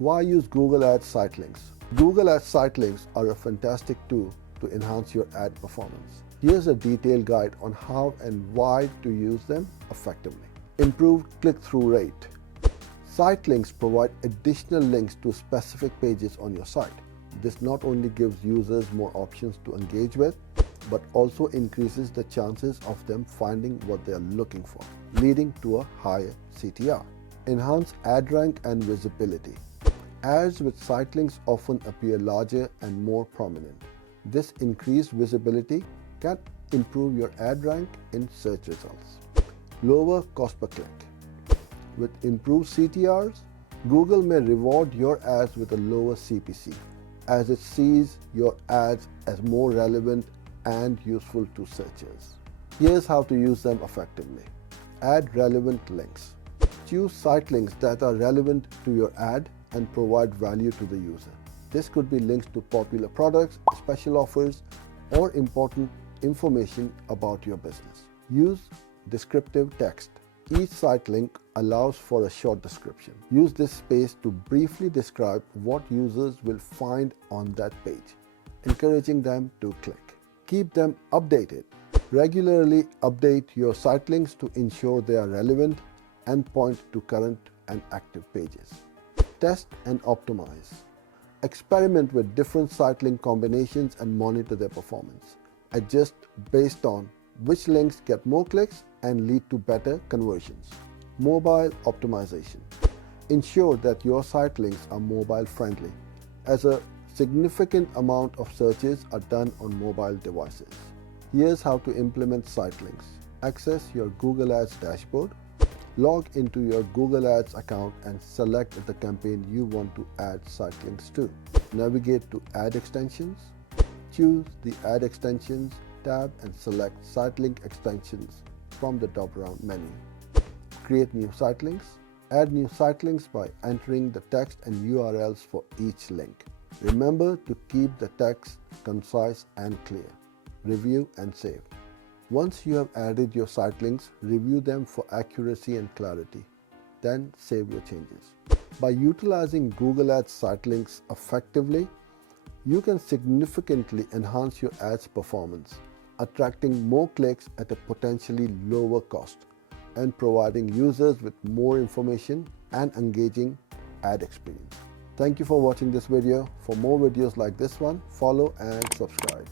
Why use Google Ads Sitelinks? Google Ads Sitelinks are a fantastic tool to enhance your ad performance. Here's a detailed guide on how and why to use them effectively. Improved click-through rate. Sitelinks provide additional links to specific pages on your site. This not only gives users more options to engage with, but also increases the chances of them finding what they are looking for, leading to a higher CTR. Enhance ad rank and visibility. Ads with sitelinks often appear larger and more prominent. This increased visibility can improve your ad rank in search results. Lower cost per click. With improved CTRs, Google may reward your ads with a lower CPC, as it sees your ads as more relevant and useful to searchers. Here's how to use them effectively. Add relevant links. Choose site links that are relevant to your ad and provide value to the user. This could be links to popular products, special offers, or important information about your business. Use descriptive text. Each site link allows for a short description. Use this space to briefly describe what users will find on that page, encouraging them to click. Keep them updated. Regularly update your site links to ensure they are relevant and point to current and active pages. Test and optimize. Experiment with different site link combinations and monitor their performance. Adjust based on which links get more clicks and lead to better conversions. Mobile optimization. Ensure that your site links are mobile friendly, as a significant amount of searches are done on mobile devices. Here's how to implement site links. Access your Google Ads dashboard. Log into your Google Ads account and select the campaign you want to add site links to. Navigate to Ad Extensions. Choose the Ad Extensions tab and select Sitelink Extensions from the drop-down menu. Create new site links. Add new site links by entering the text and URLs for each link. Remember to keep the text concise and clear. Review and save. Once you have added your site links, review them for accuracy and clarity. Then save your changes. By utilizing Google Ads Sitelinks effectively, you can significantly enhance your ads performance, attracting more clicks at a potentially lower cost, and providing users with more information and engaging ad experience. Thank you for watching this video. For more videos like this one, follow and subscribe.